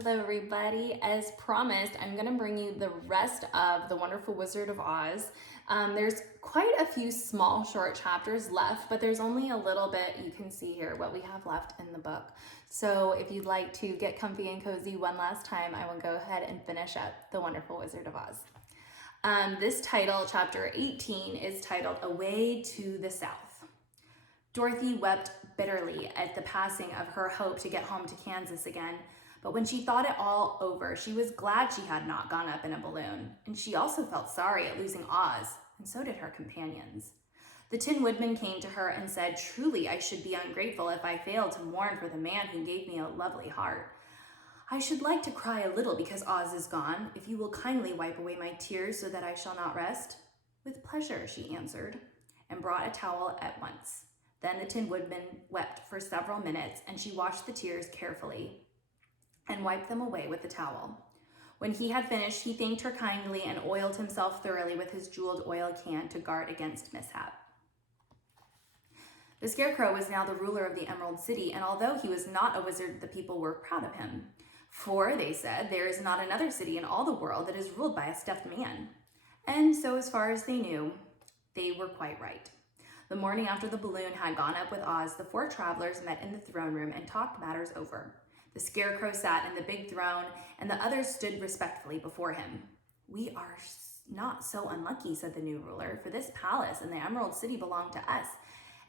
Hello, everybody. As promised, I'm going to bring you the rest of The Wonderful Wizard of Oz. There's quite a few small, short chapters left, but there's only a little bit you can see here what we have left in the book. So if you'd like to get comfy and cozy one last time, I will go ahead and finish up The Wonderful Wizard of Oz. This title, chapter 18, is titled Away to the South. Dorothy wept bitterly at the passing of her hope to get home to Kansas again. But when she thought it all over, she was glad she had not gone up in a balloon, and she also felt sorry at losing Oz, and so did her companions. The Tin Woodman came to her and said, "Truly, I should be ungrateful if I failed to mourn for the man who gave me a lovely heart. I should like to cry a little because Oz is gone, if you will kindly wipe away my tears so that I shall not rest." "With pleasure," she answered, and brought a towel at once. Then the Tin Woodman wept for several minutes, and she washed the tears carefully and wiped them away with the towel. When he had finished, he thanked her kindly and oiled himself thoroughly with his jeweled oil can to guard against mishap. The Scarecrow was now the ruler of the Emerald City, and although he was not a wizard, the people were proud of him. For, they said, there is not another city in all the world that is ruled by a stuffed man. And so, as far as they knew, they were quite right. The morning after the balloon had gone up with Oz, the four travelers met in the throne room and talked matters over. The Scarecrow sat in the big throne, and the others stood respectfully before him. "We are not so unlucky," said the new ruler, "for this palace and the Emerald City belong to us,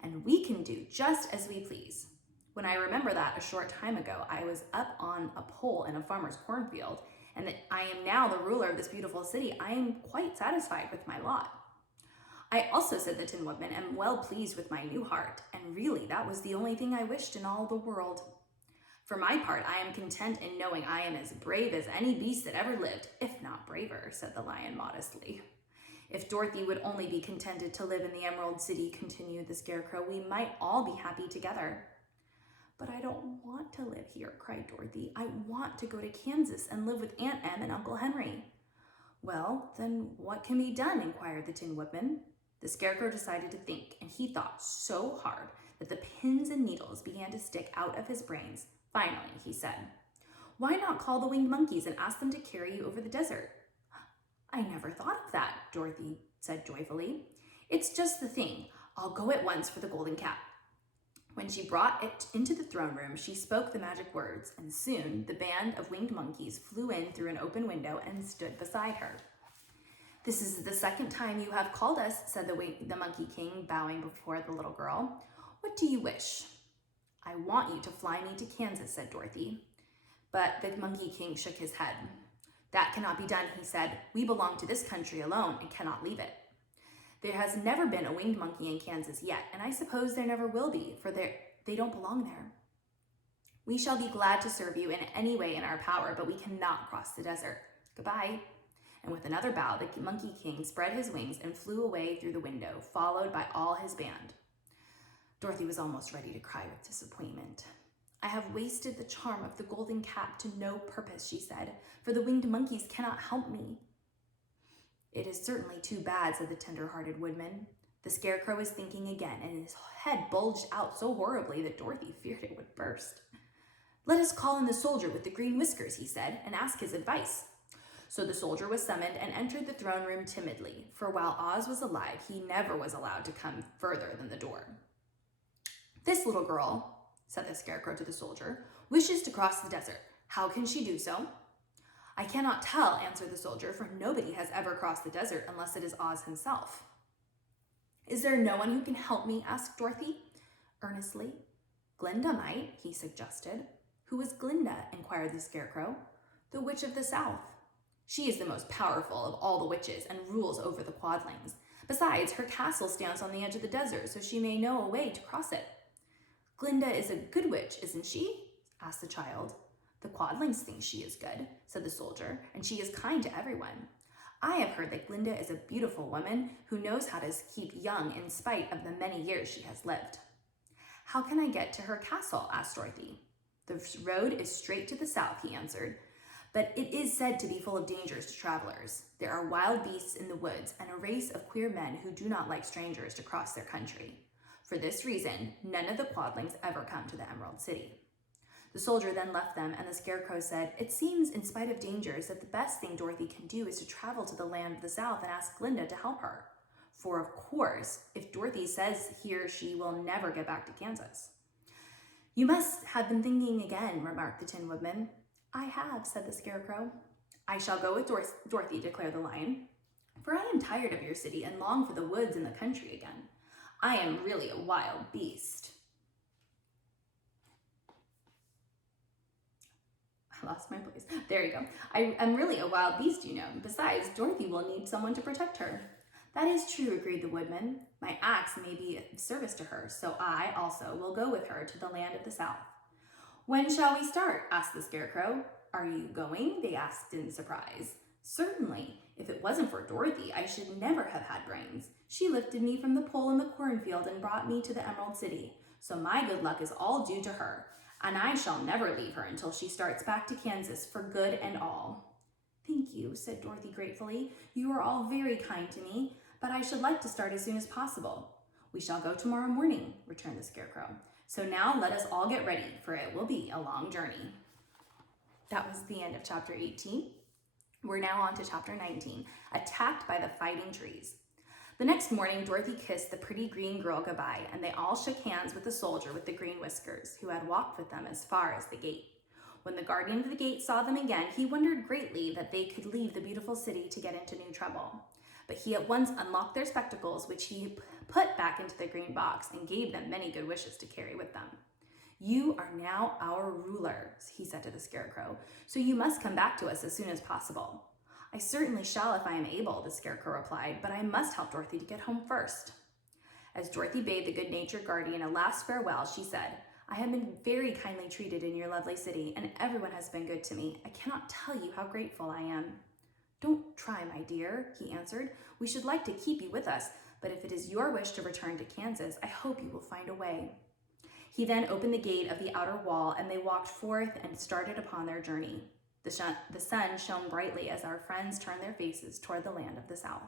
and we can do just as we please. When I remember that a short time ago I was up on a pole in a farmer's cornfield, and that I am now the ruler of this beautiful city, I am quite satisfied with my lot." "I also," said the Tin Woodman, "am well pleased with my new heart, and really that was the only thing I wished in all the world. For my part, I am content in knowing I am as brave as any beast that ever lived, if not braver," said the Lion modestly. "If Dorothy would only be contented to live in the Emerald City," continued the Scarecrow, "we might all be happy together." "But I don't want to live here," cried Dorothy. "I want to go to Kansas and live with Aunt Em and Uncle Henry." "Well, then what can be done?" inquired the Tin Woodman. The Scarecrow decided to think, and he thought so hard that the pins and needles began to stick out of his brains. Finally, he said, "Why not call the winged monkeys and ask them to carry you over the desert?" "I never thought of that," Dorothy said joyfully. "It's just the thing. I'll go at once for the golden cap." When she brought it into the throne room, she spoke the magic words, and soon the band of winged monkeys flew in through an open window and stood beside her. "This is the second time you have called us," said the Monkey King, bowing before the little girl. "What do you wish?" "I want you to fly me to Kansas," said Dorothy. But the Monkey King shook his head. "That cannot be done," he said. "We belong to this country alone and cannot leave it. There has never been a winged monkey in Kansas yet, and I suppose there never will be, for they don't belong there. We shall be glad to serve you in any way in our power, but we cannot cross the desert. Goodbye." And with another bow, the Monkey King spread his wings and flew away through the window, followed by all his band. Dorothy was almost ready to cry with disappointment. "I have wasted the charm of the golden cap to no purpose," she said, "for the winged monkeys cannot help me." "It is certainly too bad," said the tender-hearted Woodman. The Scarecrow was thinking again, and his head bulged out so horribly that Dorothy feared it would burst. "Let us call in the soldier with the green whiskers," he said, "and ask his advice." So the soldier was summoned and entered the throne room timidly, for while Oz was alive, he never was allowed to come further than the door. "This little girl," said the Scarecrow to the soldier, "wishes to cross the desert. How can she do so?" "I cannot tell," answered the soldier, "for nobody has ever crossed the desert unless it is Oz himself." "Is there no one who can help me?" asked Dorothy, earnestly. "Glinda might," he suggested. "Who is Glinda?" inquired the Scarecrow. "The Witch of the South. She is the most powerful of all the witches and rules over the Quadlings. Besides, her castle stands on the edge of the desert, so she may know a way to cross it." "Glinda is a good witch, isn't she?" asked the child. "The Quadlings think she is good," said the soldier, "and she is kind to everyone. I have heard that Glinda is a beautiful woman who knows how to keep young in spite of the many years she has lived." "How can I get to her castle?" asked Dorothy. "The road is straight to the south," he answered, "but it is said to be full of dangers to travelers. There are wild beasts in the woods and a race of queer men who do not like strangers to cross their country. For this reason, none of the Quadlings ever come to the Emerald City." The soldier then left them, and the Scarecrow said, "It seems, in spite of dangers, that the best thing Dorothy can do is to travel to the land of the South and ask Glinda to help her. For, of course, if Dorothy says he or she will never get back to Kansas." "You must have been thinking again," remarked the Tin Woodman. "I have," said the Scarecrow. "I shall go with Dorothy," declared the Lion, "for I am tired of your city and long for the woods and the country again. I am really a wild beast." I lost my place. There you go. "I am really a wild beast, you know. Besides, Dorothy will need someone to protect her." "That is true," agreed the Woodman. "My axe may be of service to her, so I also will go with her to the land of the South." "When shall we start?" asked the Scarecrow. "Are you going?" they asked in surprise. "Certainly. If it wasn't for Dorothy, I should never have had brains. She lifted me from the pole in the cornfield and brought me to the Emerald City. So my good luck is all due to her, and I shall never leave her until she starts back to Kansas for good and all." "Thank you," said Dorothy gratefully. "You are all very kind to me, but I should like to start as soon as possible." "We shall go tomorrow morning," returned the Scarecrow. "So now let us all get ready, for it will be a long journey." That was the end of chapter 18. We're now on to chapter 19, Attacked by the Fighting Trees. The next morning, Dorothy kissed the pretty green girl goodbye, and they all shook hands with the soldier with the green whiskers, who had walked with them as far as the gate. When the guardian of the gate saw them again, he wondered greatly that they could leave the beautiful city to get into new trouble. But he at once unlocked their spectacles, which he put back into the green box, and gave them many good wishes to carry with them. "You are now our rulers," he said to the Scarecrow, "so you must come back to us as soon as possible." "I certainly shall if I am able," the Scarecrow replied, "but I must help Dorothy to get home first." As Dorothy bade the good-natured guardian a last farewell, she said, "I have been very kindly treated in your lovely city, and everyone has been good to me. I cannot tell you how grateful I am." "Don't try, my dear," he answered. "We should like to keep you with us, but if it is your wish to return to Kansas, I hope you will find a way." He then opened the gate of the outer wall, and they walked forth and started upon their journey. The sun shone brightly as our friends turned their faces toward the land of the South.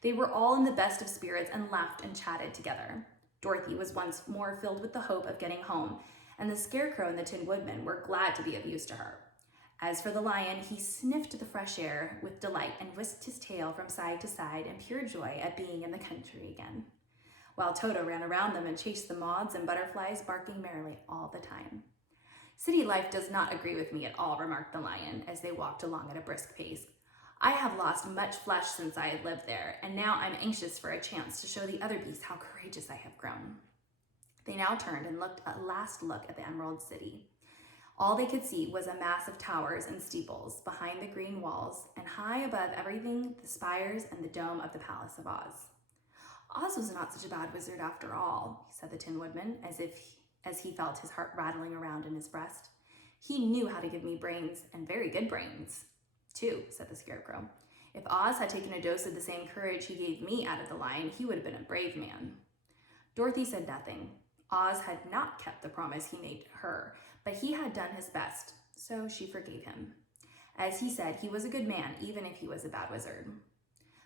They were all in the best of spirits and laughed and chatted together. Dorothy was once more filled with the hope of getting home, and the Scarecrow and the Tin Woodman were glad to be of use to her. As for the Lion, he sniffed the fresh air with delight and whisked his tail from side to side in pure joy at being in the country again, while Toto ran around them and chased the moths and butterflies, barking merrily all the time. "City life does not agree with me at all," remarked the Lion as they walked along at a brisk pace. "I have lost much flesh since I had lived there, and now I'm anxious for a chance to show the other beasts how courageous I have grown." They now turned and looked a last look at the Emerald City. All they could see was a mass of towers and steeples behind the green walls, and high above everything, the spires and the dome of the Palace of Oz. "Oz was not such a bad wizard after all," said the Tin Woodman, as he felt his heart rattling around in his breast. "He knew how to give me brains, and very good brains, too," said the Scarecrow. "If Oz had taken a dose of the same courage he gave me," added the Lion, "he would have been a brave man." Dorothy said nothing. Oz had not kept the promise he made her, but he had done his best, so she forgave him. As he said, he was a good man, even if he was a bad wizard.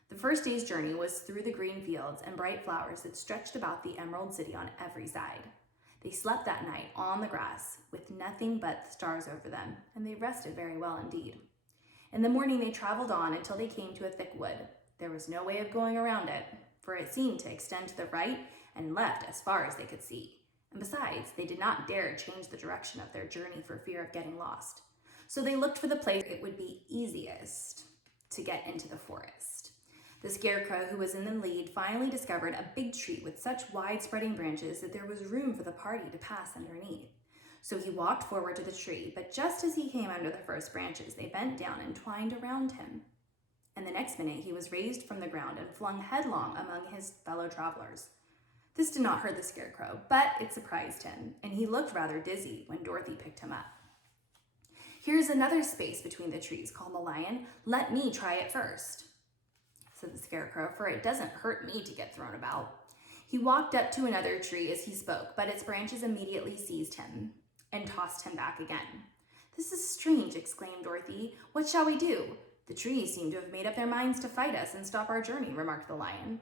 The first day's journey was through the green fields and bright flowers that stretched about the Emerald City on every side. They slept that night on the grass, with nothing but the stars over them, and they rested very well indeed. In the morning they traveled on until they came to a thick wood. There was no way of going around it, for it seemed to extend to the right and left as far as they could see. And besides, they did not dare change the direction of their journey for fear of getting lost. So they looked for the place it would be easiest to get into the forest. The Scarecrow, who was in the lead, finally discovered a big tree with such wide-spreading branches that there was room for the party to pass underneath. So he walked forward to the tree, but just as he came under the first branches, they bent down and twined around him. And the next minute, he was raised from the ground and flung headlong among his fellow travelers. This did not hurt the Scarecrow, but it surprised him, and he looked rather dizzy when Dorothy picked him up. "Here's another space between the trees," called the Lion. "Let me try it first," said the Scarecrow, "for it doesn't hurt me to get thrown about." He walked up to another tree as he spoke, but its branches immediately seized him and tossed him back again. "This is strange," exclaimed Dorothy. "What shall we do?" "The trees seem to have made up their minds to fight us and stop our journey," remarked the Lion.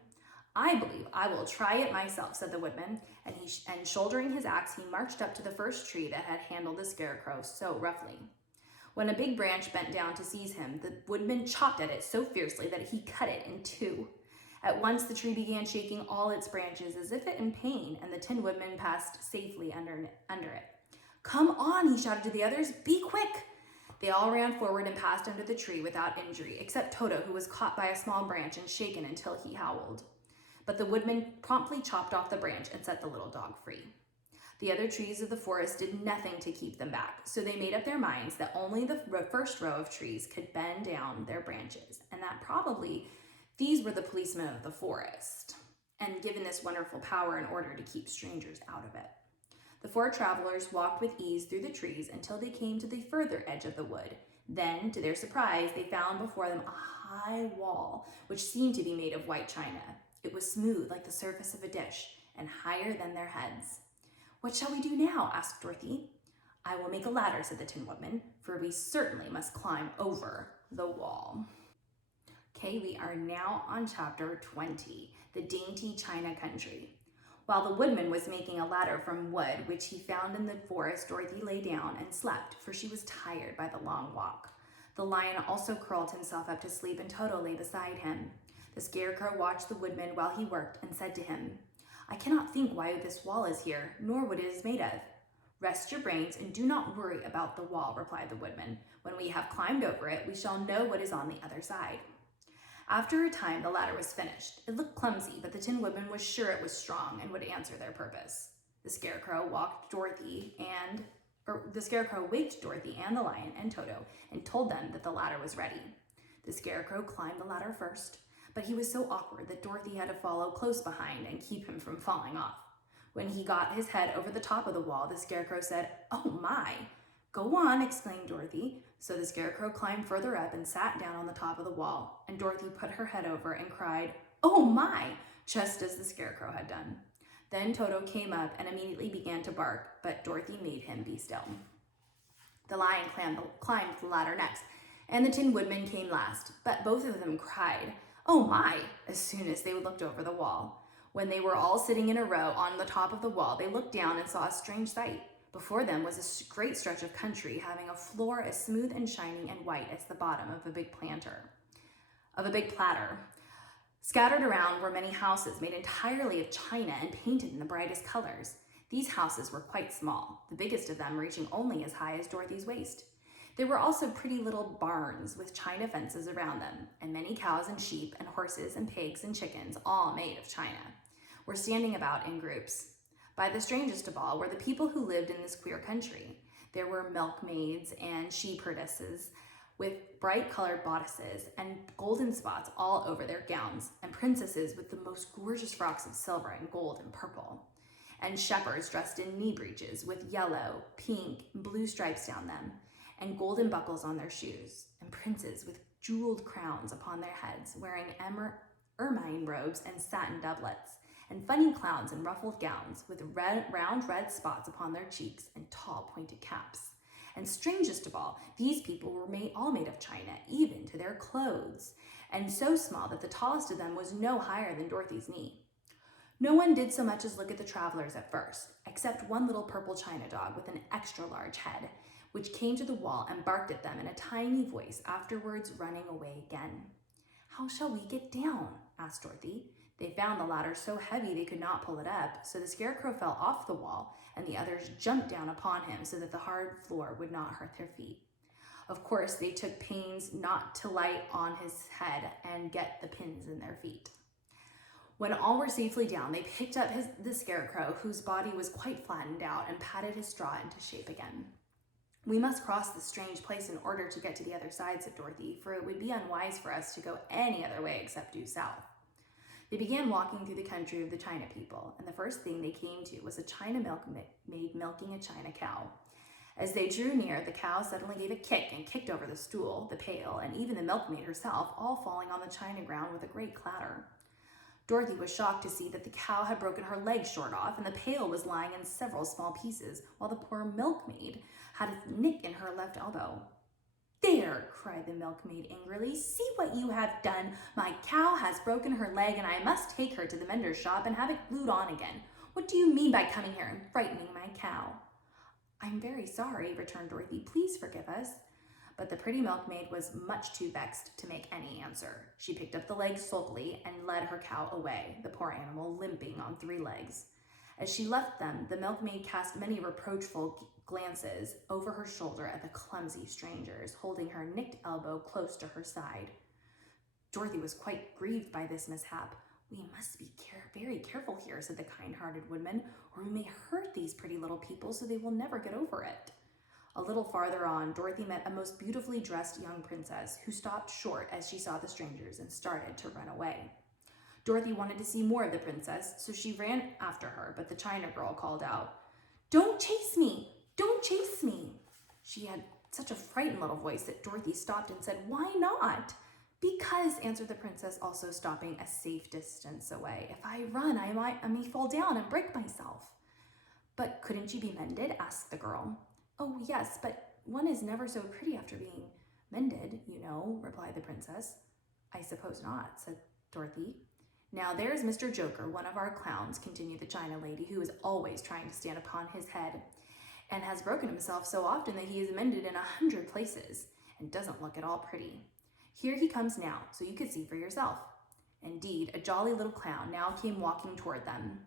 I believe I will try it myself, said the woodman, and shouldering his axe, he marched up to the first tree that had handled the scarecrow so roughly. When a big branch bent down to seize him, the woodman chopped at it so fiercely that he cut it in two. At once the tree began shaking all its branches as if in pain, and the Tin Woodman passed safely under it. Come on, he shouted to the others. Be quick! They all ran forward and passed under the tree without injury, except Toto, who was caught by a small branch and shaken until he howled. But the woodman promptly chopped off the branch and set the little dog free. The other trees of the forest did nothing to keep them back, so they made up their minds that only the first row of trees could bend down their branches, and that probably these were the policemen of the forest, and given this wonderful power in order to keep strangers out of it. The four travelers walked with ease through the trees until they came to the further edge of the wood. Then, to their surprise, they found before them a high wall, which seemed to be made of white china. It was smooth like the surface of a dish, and higher than their heads. What shall we do now? Asked Dorothy. I will make a ladder, said the Tin Woodman, for we certainly must climb over the wall. Okay, we are now on chapter 20, the dainty China country. While the woodman was making a ladder from wood, which he found in the forest, Dorothy lay down and slept, for she was tired by the long walk. The lion also curled himself up to sleep, and Toto lay beside him. The scarecrow watched the woodman while he worked and said to him, I cannot think why this wall is here, nor what it is made of. Rest your brains and do not worry about the wall, replied the woodman. When we have climbed over it, we shall know what is on the other side. After a time, the ladder was finished. It looked clumsy, but the Tin Woodman was sure it was strong and would answer their purpose. The Scarecrow waked Dorothy and the lion and Toto and told them that the ladder was ready. The Scarecrow climbed the ladder first, but he was so awkward that Dorothy had to follow close behind and keep him from falling off. When he got his head over the top of the wall, the Scarecrow said, Oh my! Go on, exclaimed Dorothy. So the Scarecrow climbed further up and sat down on the top of the wall, and Dorothy put her head over and cried, Oh my! Just as the Scarecrow had done. Then Toto came up and immediately began to bark, but Dorothy made him be still. The lion climbed the ladder next, and the Tin Woodman came last, but both of them cried, Oh my! As soon as they looked over the wall. When they were all sitting in a row on the top of the wall, they looked down and saw a strange sight. Before them was a great stretch of country having a floor as smooth and shiny and white as the bottom of a big platter. Scattered around were many houses made entirely of china and painted in the brightest colors. These houses were quite small, the biggest of them reaching only as high as Dorothy's waist. There were also pretty little barns with china fences around them, and many cows and sheep and horses and pigs and chickens, all made of china, were standing about in groups. By the strangest of all were the people who lived in this queer country. There were milkmaids and sheepherdesses with bright-colored bodices and golden spots all over their gowns, and princesses with the most gorgeous frocks of silver and gold and purple, and shepherds dressed in knee breeches with yellow, pink, and blue stripes down them, and golden buckles on their shoes, and princes with jeweled crowns upon their heads, wearing ermine robes and satin doublets, and funny clowns in ruffled gowns with round red spots upon their cheeks and tall pointed caps. And strangest of all, these people were all made of china, even to their clothes, and so small that the tallest of them was no higher than Dorothy's knee. No one did so much as look at the travelers at first, except one little purple china dog with an extra large head, which came to the wall and barked at them in a tiny voice, afterwards running away again. How shall we get down? Asked Dorothy. They found the ladder so heavy they could not pull it up, so the Scarecrow fell off the wall, and the others jumped down upon him so that the hard floor would not hurt their feet. Of course, they took pains not to light on his head and get the pins in their feet. When all were safely down, they picked up the Scarecrow, whose body was quite flattened out, and patted his straw into shape again. We must cross this strange place in order to get to the other side, said Dorothy, for it would be unwise for us to go any other way except due south. They began walking through the country of the China people, and the first thing they came to was a China milkmaid milking a China cow. As they drew near, the cow suddenly gave a kick and kicked over the stool, the pail, and even the milkmaid herself, all falling on the china ground with a great clatter. Dorothy was shocked to see that the cow had broken her leg short off, and the pail was lying in several small pieces, while the poor milkmaid had a nick in her left elbow. "There!" cried the milkmaid angrily. "See what you have done. My cow has broken her leg, and I must take her to the mender's shop and have it glued on again. What do you mean by coming here and frightening my cow?" "I'm very sorry," returned Dorothy. "Please forgive us." But the pretty milkmaid was much too vexed to make any answer. She picked up the leg sulkily and led her cow away, the poor animal limping on 3 legs. As she left them, the milkmaid cast many reproachful glances over her shoulder at the clumsy strangers, holding her nicked elbow close to her side. Dorothy was quite grieved by this mishap. "We must be very careful here," said the kind-hearted woodman, "or we may hurt these pretty little people so they will never get over it." A little farther on, Dorothy met a most beautifully dressed young princess who stopped short as she saw the strangers and started to run away. Dorothy wanted to see more of the princess, so she ran after her, but the China girl called out, "Don't chase me! Don't chase me!" She had such a frightened little voice that Dorothy stopped and said, "Why not?" "Because," answered the princess, also stopping a safe distance away, "if I run, I may fall down and break myself." "But couldn't you be mended?" asked the girl. "Oh, yes, but one is never so pretty after being mended, you know," replied the princess. "I suppose not," said Dorothy. "Now there's Mr. Joker, one of our clowns," continued the China lady, "who is always trying to stand upon his head, and has broken himself so often that he is mended in 100 places, and doesn't look at all pretty. Here he comes now, so you could see for yourself." Indeed, a jolly little clown now came walking toward them,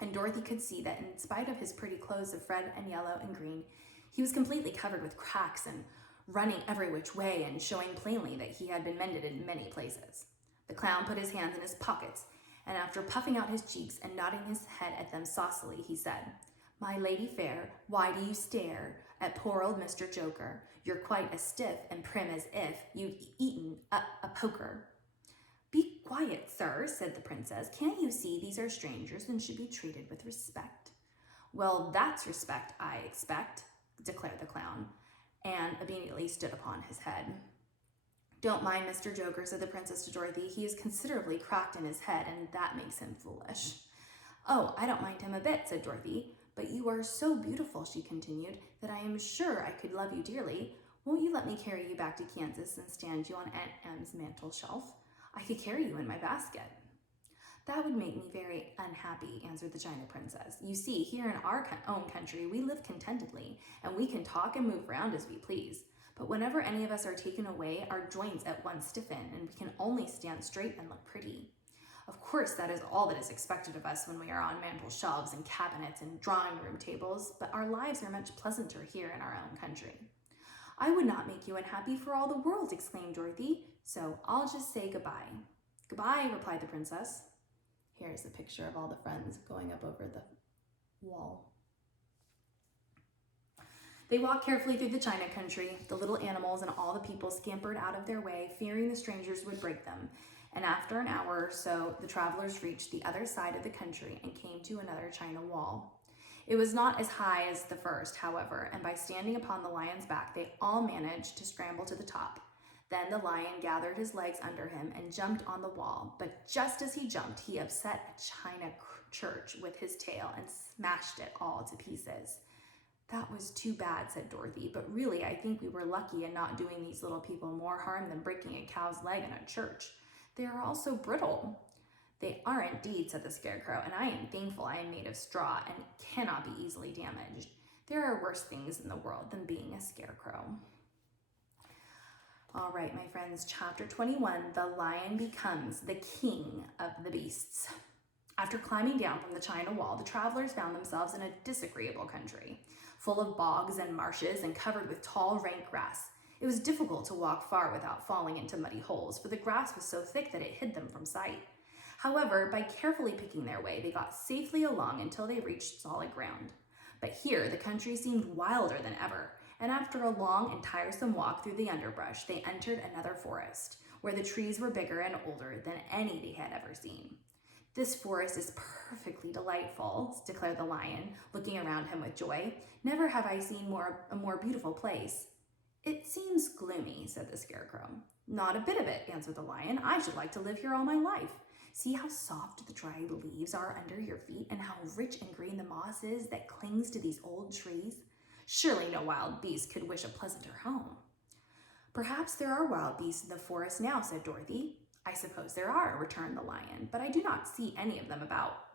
and Dorothy could see that in spite of his pretty clothes of red and yellow and green, he was completely covered with cracks and running every which way and showing plainly that he had been mended in many places. The clown put his hands in his pockets, and after puffing out his cheeks and nodding his head at them saucily, he said, "My lady fair, why do you stare at poor old Mr. Joker? You're quite as stiff and prim as if you'd eaten a poker." "Be quiet, sir," said the princess. "Can't you see these are strangers and should be treated with respect?" "Well, that's respect, I expect," declared the clown, and immediately stood upon his head. "Don't mind Mr. Joker," said the princess to Dorothy. "He is considerably cracked in his head, and that makes him foolish." "Oh, I don't mind him a bit," said Dorothy. "But you are so beautiful," she continued, "that I am sure I could love you dearly. Won't you let me carry you back to Kansas and stand you on Aunt Em's mantel shelf? I could carry you in my basket." "That would make me very unhappy," answered the China princess. "You see, here in our own country, we live contentedly, and we can talk and move round as we please. But whenever any of us are taken away, our joints at once stiffen, and we can only stand straight and look pretty. Of course, that is all that is expected of us when we are on mantel shelves and cabinets and drawing room tables, but our lives are much pleasanter here in our own country." "I would not make you unhappy for all the world," exclaimed Dorothy, "so I'll just say goodbye." "Goodbye," replied the princess. Here's a picture of all the friends going up over the wall. They walked carefully through the China country. The little animals and all the people scampered out of their way, fearing the strangers would break them. And after an hour or so, the travelers reached the other side of the country and came to another China wall. It was not as high as the first, however, and by standing upon the lion's back, they all managed to scramble to the top. Then the lion gathered his legs under him and jumped on the wall, but just as he jumped, he upset a China church with his tail and smashed it all to pieces. "That was too bad," said Dorothy, "but really I think we were lucky in not doing these little people more harm than breaking a cow's leg in a church. They are all so brittle." "They are indeed," said the Scarecrow, "and I am thankful I am made of straw and cannot be easily damaged. There are worse things in the world than being a scarecrow." All right, my friends, chapter 21, The Lion Becomes the King of the Beasts. After climbing down from the China Wall, the travelers found themselves in a disagreeable country, full of bogs and marshes and covered with tall, rank grass. It was difficult to walk far without falling into muddy holes, for the grass was so thick that it hid them from sight. However, by carefully picking their way, they got safely along until they reached solid ground. But here, the country seemed wilder than ever, and after a long and tiresome walk through the underbrush, they entered another forest, where the trees were bigger and older than any they had ever seen. "This forest is perfectly delightful," declared the lion, looking around him with joy. "Never have I seen a more beautiful place." "It seems gloomy," said the Scarecrow. "Not a bit of it," answered the lion. "I should like to live here all my life. See how soft the dry leaves are under your feet and how rich and green the moss is that clings to these old trees. Surely no wild beast could wish a pleasanter home." "Perhaps there are wild beasts in the forest now," said Dorothy. "I suppose there are," returned the lion, "but I do not see any of them about."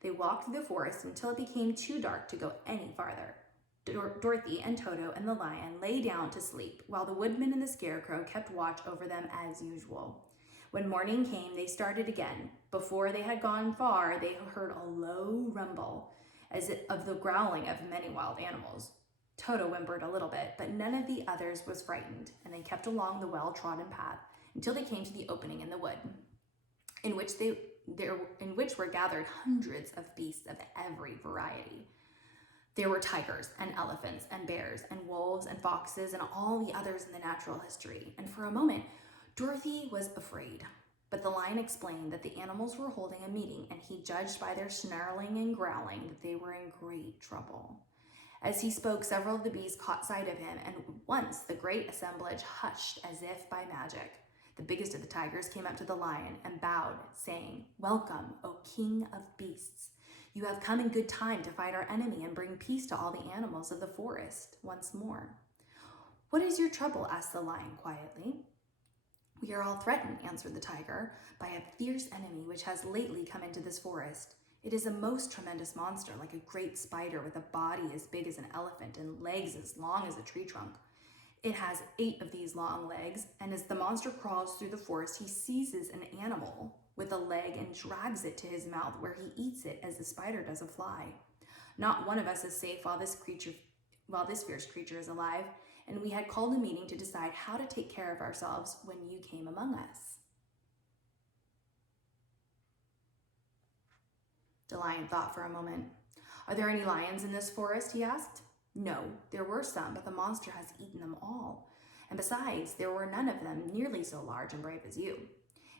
They walked through the forest until it became too dark to go any farther. Dorothy and Toto and the lion lay down to sleep, while the woodman and the scarecrow kept watch over them as usual. When morning came, they started again. Before they had gone far, they heard a low rumble, as of the growling of many wild animals. Toto whimpered a little bit, but none of the others was frightened, and they kept along the well-trodden path until they came to the opening in the wood, in which were gathered hundreds of beasts of every variety. There were tigers and elephants and bears and wolves and foxes and all the others in the natural history. And for a moment, Dorothy was afraid. But the lion explained that the animals were holding a meeting, and he judged by their snarling and growling that they were in great trouble. As he spoke, several of the beasts caught sight of him, and at once the great assemblage hushed as if by magic. The biggest of the tigers came up to the lion and bowed, saying, "Welcome, O King of Beasts. You have come in good time to fight our enemy and bring peace to all the animals of the forest once more." "What is your trouble?" asked the lion quietly. "We are all threatened," answered the tiger, "by a fierce enemy which has lately come into this forest. It is a most tremendous monster, like a great spider with a body as big as an elephant and legs as long as a tree trunk. It has 8 of these long legs, and as the monster crawls through the forest, he seizes an animal with a leg and drags it to his mouth, where he eats it as the spider does a fly. Not one of us is safe while this fierce creature is alive, and we had called a meeting to decide how to take care of ourselves when you came among us." The lion thought for a moment. "Are there any lions in this forest?" he asked. "No, there were some, but the monster has eaten them all. And besides, there were none of them nearly so large and brave as you.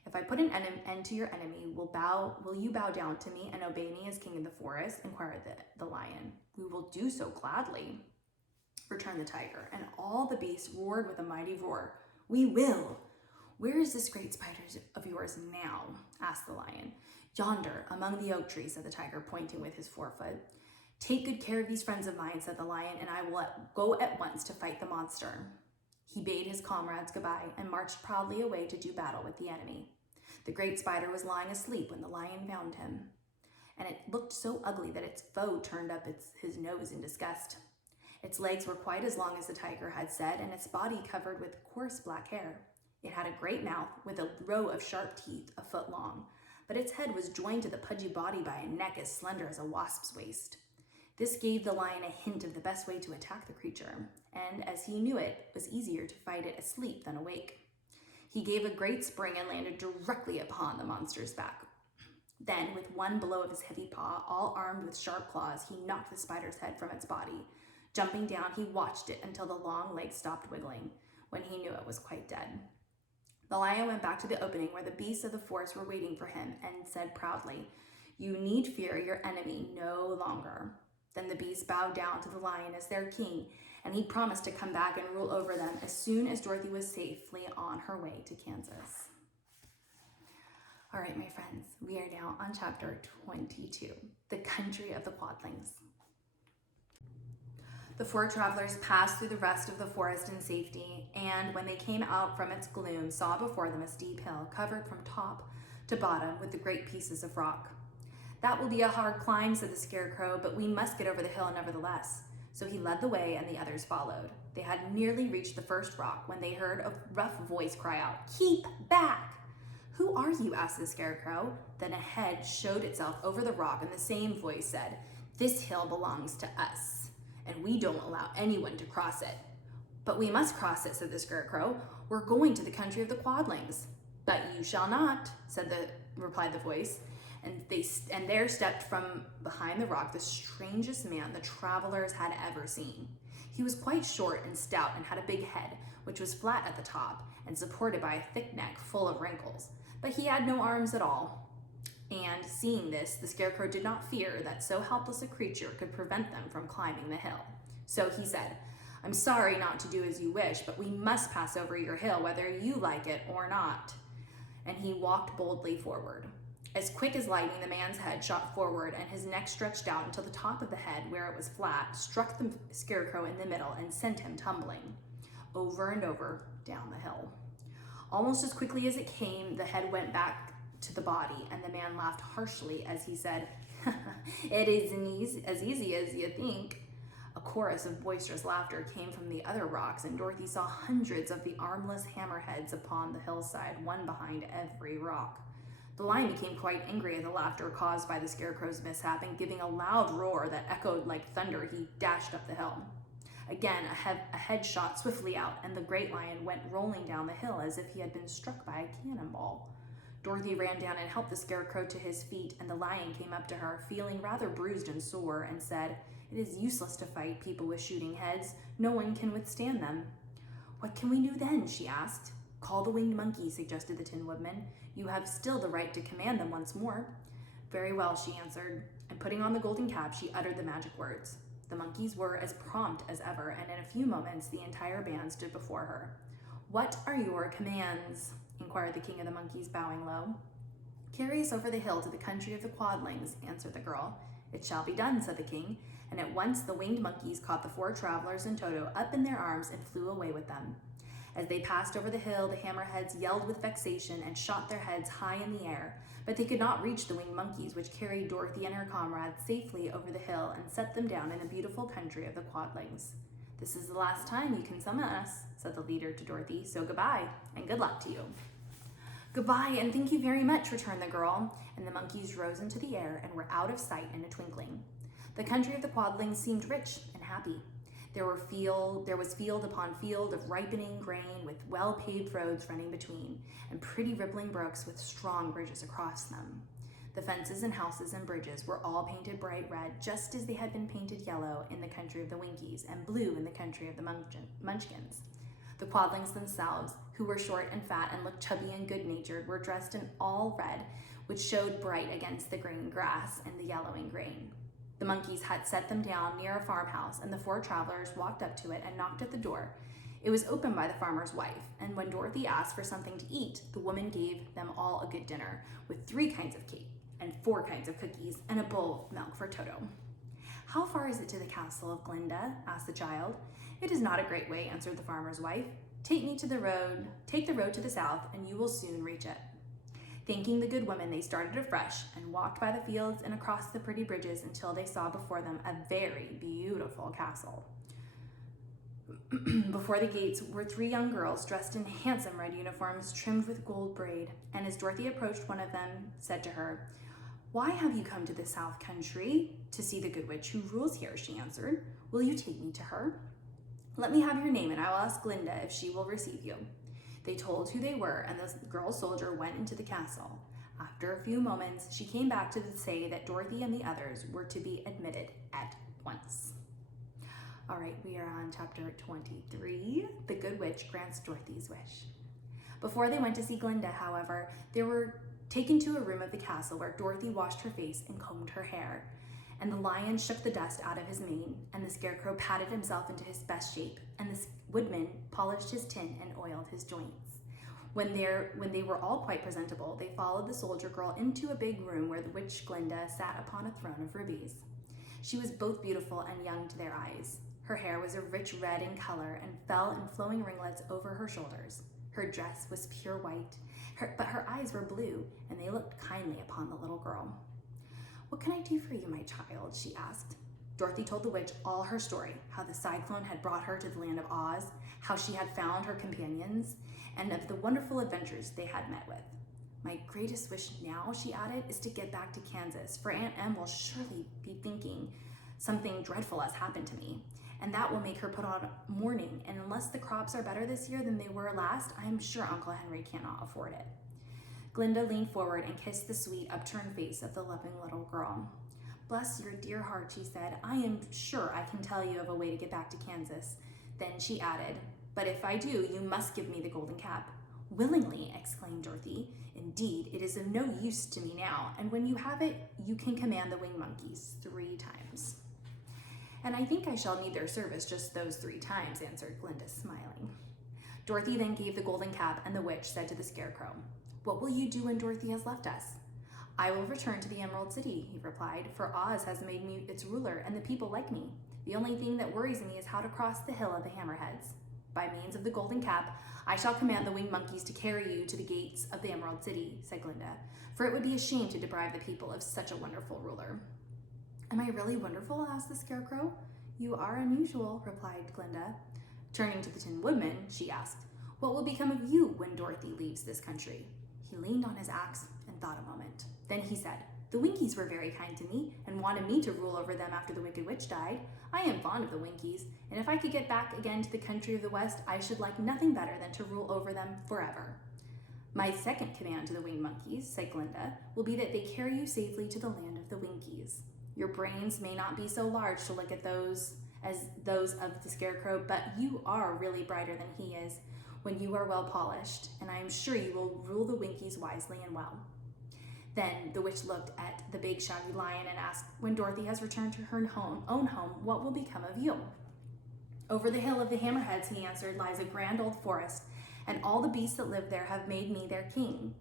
If I put an end to your enemy, will you bow down to me and obey me as king of the forest?" inquired the lion. "We will do so gladly," returned the tiger, and all the beasts roared with a mighty roar. "We will." "Where is this great spider of yours now?" asked the lion. "Yonder, among the oak trees," said the tiger, pointing with his forefoot. "Take good care of these friends of mine," said the lion, "and I will go at once to fight the monster." He bade his comrades goodbye and marched proudly away to do battle with the enemy. The great spider was lying asleep when the lion found him, and it looked so ugly that its foe turned up his nose in disgust. Its legs were quite as long as the tiger had said, and its body covered with coarse black hair. It had a great mouth with a row of sharp teeth a foot long, but its head was joined to the pudgy body by a neck as slender as a wasp's waist. This gave the lion a hint of the best way to attack the creature, and as he knew it was easier to fight it asleep than awake. He gave a great spring and landed directly upon the monster's back. Then, with one blow of his heavy paw, all armed with sharp claws, he knocked the spider's head from its body. Jumping down, he watched it until the long legs stopped wiggling, when he knew it was quite dead. The lion went back to the opening where the beasts of the forest were waiting for him and said proudly, "You need fear your enemy no longer." Then the beasts bowed down to the lion as their king, and he promised to come back and rule over them as soon as Dorothy was safely on her way to Kansas. All right, my friends, we are now on chapter 22, the country of the Quadlings. The 4 travelers passed through the rest of the forest in safety, and when they came out from its gloom, saw before them a steep hill covered from top to bottom with the great pieces of rock. "That will be a hard climb," said the Scarecrow, "but we must get over the hill nevertheless." So he led the way and the others followed. They had nearly reached the first rock when they heard a rough voice cry out, "Keep back!" "Who are you?" asked the Scarecrow. Then a head showed itself over the rock, and the same voice said, "This hill belongs to us, and we don't allow anyone to cross it." "But we must cross it," said the Scarecrow. "We're going to the country of the Quadlings." "But you shall not," replied the voice. And there stepped from behind the rock the strangest man the travelers had ever seen. He was quite short and stout and had a big head, which was flat at the top and supported by a thick neck full of wrinkles, but he had no arms at all. And seeing this, the Scarecrow did not fear that so helpless a creature could prevent them from climbing the hill. So he said, "I'm sorry not to do as you wish, but we must pass over your hill whether you like it or not." And he walked boldly forward. As quick as lightning, the man's head shot forward, and his neck stretched out until the top of the head, where it was flat, struck the Scarecrow in the middle and sent him tumbling. over and over down the hill. Almost as quickly as it came, the head went back to the body, and the man laughed harshly as he said, "It isn't as easy as you think." A chorus of boisterous laughter came from the other rocks, and Dorothy saw hundreds of the armless hammerheads upon the hillside, one behind every rock. The lion became quite angry at the laughter caused by the Scarecrow's mishap, and giving a loud roar that echoed like thunder, he dashed up the hill. Again, a head shot swiftly out, and the great lion went rolling down the hill as if he had been struck by a cannonball. Dorothy ran down and helped the Scarecrow to his feet, and the lion came up to her, feeling rather bruised and sore, and said, "It is useless to fight people with shooting heads. No one can withstand them." "What can we do then?" she asked. "Call the winged monkey," suggested the Tin Woodman. "You have still the right to command them once more." "Very well," she answered, and putting on the golden cap, she uttered the magic words. The monkeys were as prompt as ever, and in a few moments the entire band stood before her. "What are your commands?" inquired the King of the Monkeys, bowing low. "Carry us over the hill to the country of the Quadlings," answered the girl. "It shall be done," said the king, and at once the winged monkeys caught the four travelers and Toto up in their arms and flew away with them. As they passed over the hill, the hammerheads yelled with vexation and shot their heads high in the air, but they could not reach the winged monkeys, which carried Dorothy and her comrades safely over the hill and set them down in the beautiful country of the Quadlings. "This is the last time you can summon us," said the leader to Dorothy, "so goodbye, and good luck to you." "Goodbye, and thank you very much," returned the girl, and the monkeys rose into the air and were out of sight in a twinkling. The country of the Quadlings seemed rich and happy. There was field upon field of ripening grain with well-paved roads running between, and pretty rippling brooks with strong bridges across them. The fences and houses and bridges were all painted bright red, just as they had been painted yellow in the country of the Winkies and blue in the country of the Munchkins. The Quadlings themselves, who were short and fat and looked chubby and good-natured, were dressed in all red, which showed bright against the green grass and the yellowing grain. The monkeys had set them down near a farmhouse, and the four travelers walked up to it and knocked at the door. It was opened by the farmer's wife, and when Dorothy asked for something to eat, the woman gave them all a good dinner, with 3 kinds of cake and 4 kinds of cookies and a bowl of milk for Toto. "How far is it to the castle of Glinda?" asked the child. "It is not a great way," answered the farmer's wife. Take the road to the south, and you will soon reach it." Thanking the good woman, they started afresh and walked by the fields and across the pretty bridges until they saw before them a very beautiful castle. Before the gates were 3 young girls dressed in handsome red uniforms trimmed with gold braid, and as Dorothy approached, one of them said to her, "Why have you come to the South Country?" "To see the good witch who rules here," she answered. "Will you take me to her?" "Let me have your name, and I will ask Glinda if she will receive you." They told who they were, and the girl soldier went into the castle. After a few moments, she came back to say that Dorothy and the others were to be admitted at once. All right, we are on chapter 23. The Good Witch grants Dorothy's wish. Before they went to see Glinda, however, they were taken to a room of the castle where Dorothy washed her face and combed her hair, and the lion shook the dust out of his mane, and the Scarecrow patted himself into his best shape, and the Woodman polished his tin and oiled his joints. When they were all quite presentable, they followed the soldier girl into a big room where the witch Glinda sat upon a throne of rubies. She was both beautiful and young to their eyes. Her hair was a rich red in color and fell in flowing ringlets over her shoulders. Her dress was pure white, but her eyes were blue, and they looked kindly upon the little girl. "What can I do for you, my child?" she asked. Dorothy told the witch all her story, how the cyclone had brought her to the land of Oz, how she had found her companions, and of the wonderful adventures they had met with. "My greatest wish now," she added, "is to get back to Kansas, for Aunt Em will surely be thinking something dreadful has happened to me, and that will make her put on mourning, and unless the crops are better this year than they were last, I am sure Uncle Henry cannot afford it." Glinda leaned forward and kissed the sweet, upturned face of the loving little girl. "Bless your dear heart," she said. "I am sure I can tell you of a way to get back to Kansas." Then she added, "But if I do, you must give me the golden cap." "Willingly," exclaimed Dorothy. "Indeed, it is of no use to me now, and when you have it, you can command the winged monkeys 3 times. "And I think I shall need their service just those 3 times, answered Glinda, smiling. Dorothy then gave the golden cap, and the witch said to the Scarecrow, "What will you do when Dorothy has left us?" "I will return to the Emerald City," he replied, "for Oz has made me its ruler, and the people like me. The only thing that worries me is how to cross the Hill of the Hammerheads." By means of the golden cap, I shall command the winged monkeys to carry you to the gates of the Emerald City, said Glinda, for it would be a shame to deprive the people of such a wonderful ruler. Am I really wonderful? Asked the Scarecrow. You are unusual, replied Glinda. Turning to the Tin Woodman, she asked, what will become of you when Dorothy leaves this country? He leaned on his axe and thought a moment. Then he said, the Winkies were very kind to me and wanted me to rule over them after the Wicked Witch died. I am fond of the Winkies, and if I could get back again to the country of the West, I should like nothing better than to rule over them forever. My second command to the winged monkeys, said Glinda, will be that they carry you safely to the land of the Winkies. Your brains may not be so large to look at those as those of the Scarecrow, but you are really brighter than he is when you are well polished, and I am sure you will rule the Winkies wisely and well. Then the witch looked at the big shaggy lion and asked, when Dorothy has returned to her own home, what will become of you? Over the hill of the Hammerheads, he answered, lies a grand old forest, and all the beasts that live there have made me their king.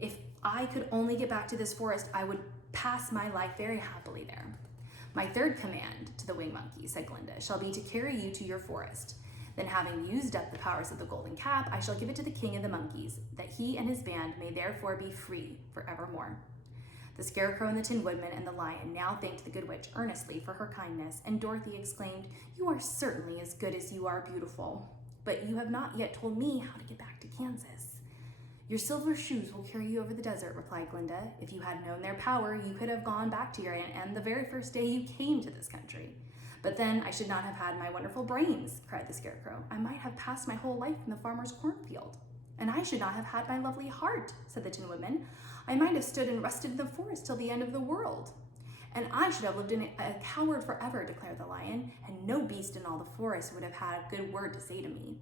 If I could only get back to this forest, I would pass my life very happily there. My third command to the winged monkeys, said Glinda, shall be to carry you to your forest. Then, having used up the powers of the golden cap, I shall give it to the king of the monkeys, that he and his band may therefore be free forevermore. The Scarecrow and the Tin Woodman and the Lion now thanked the Good Witch earnestly for her kindness, and Dorothy exclaimed, you are certainly as good as you are beautiful, but you have not yet told me how to get back to Kansas. Your silver shoes will carry you over the desert, replied Glinda. If you had known their power, you could have gone back to your Aunt Em the very first day you came to this country. But then I should not have had my wonderful brains, cried the Scarecrow. I might have passed my whole life in the farmer's cornfield. And I should not have had my lovely heart, said the Tin Woodman. I might have stood and rusted in the forest till the end of the world. And I should have lived a coward forever, declared the Lion, and no beast in all the forest would have had a good word to say to me.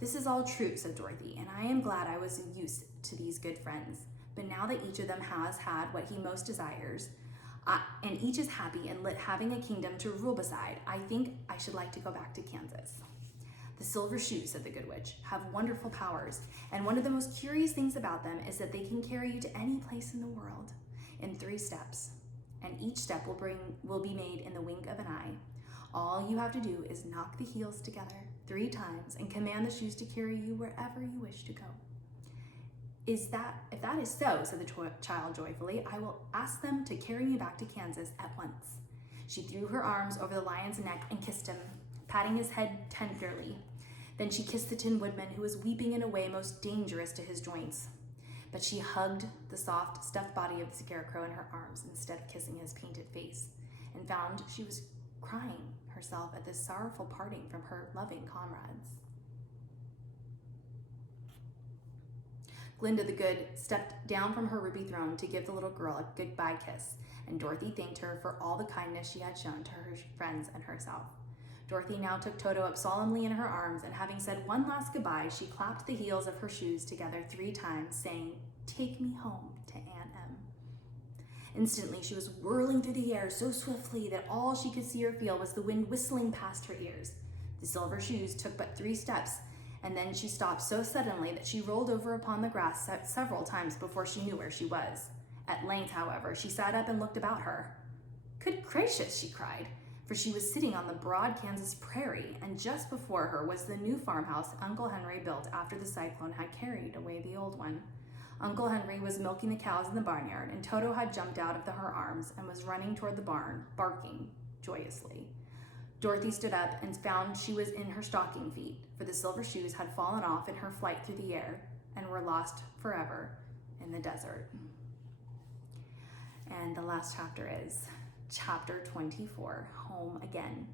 This is all true, said Dorothy, and I am glad I was used to these good friends. But now that each of them has had what he most desires, and each is happy and having a kingdom to rule beside, I think I should like to go back to Kansas. The silver shoes, said the Good Witch, have wonderful powers, and one of the most curious things about them is that they can carry you to any place in the world in 3 steps, and each step will be made in the wink of an eye. All you have to do is knock the heels together 3 times and command the shoes to carry you wherever you wish to go. If that is so, said the child joyfully, I will ask them to carry me back to Kansas at once. She threw her arms over the lion's neck and kissed him, patting his head tenderly. Then she kissed the Tin Woodman, who was weeping in a way most dangerous to his joints. But she hugged the soft, stuffed body of the Scarecrow in her arms instead of kissing his painted face, and found she was crying herself at this sorrowful parting from her loving comrades. Glinda the Good stepped down from her ruby throne to give the little girl a goodbye kiss, and Dorothy thanked her for all the kindness she had shown to her friends and herself. Dorothy now took Toto up solemnly in her arms, and having said one last goodbye, she clapped the heels of her shoes together 3 times, saying, "Take me home to Aunt Em." Instantly, she was whirling through the air so swiftly that all she could see or feel was the wind whistling past her ears. The silver shoes took but 3 steps, and then she stopped so suddenly that she rolled over upon the grass several times before she knew where she was. At length, however, she sat up and looked about her. "Good gracious," she cried, for she was sitting on the broad Kansas prairie, and just before her was the new farmhouse Uncle Henry built after the cyclone had carried away the old one. Uncle Henry was milking the cows in the barnyard, and Toto had jumped out of her arms and was running toward the barn, barking joyously. Dorothy stood up and found she was in her stocking feet, for the silver shoes had fallen off in her flight through the air and were lost forever in the desert. And the last chapter is chapter 24, Home Again.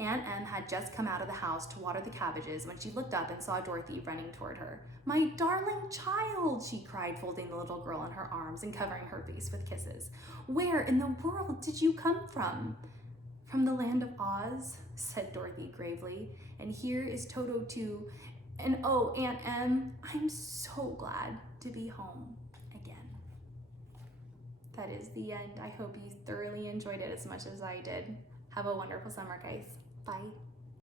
Aunt Em had just come out of the house to water the cabbages when she looked up and saw Dorothy running toward her. "My darling child," she cried, folding the little girl in her arms and covering her face with kisses. "Where in the world did you come from?" "From the land of Oz," said Dorothy gravely, "and here is Toto too. And oh, Aunt Em, I'm so glad to be home again." That is the end. I hope you thoroughly enjoyed it as much as I did. Have a wonderful summer, guys. Bye.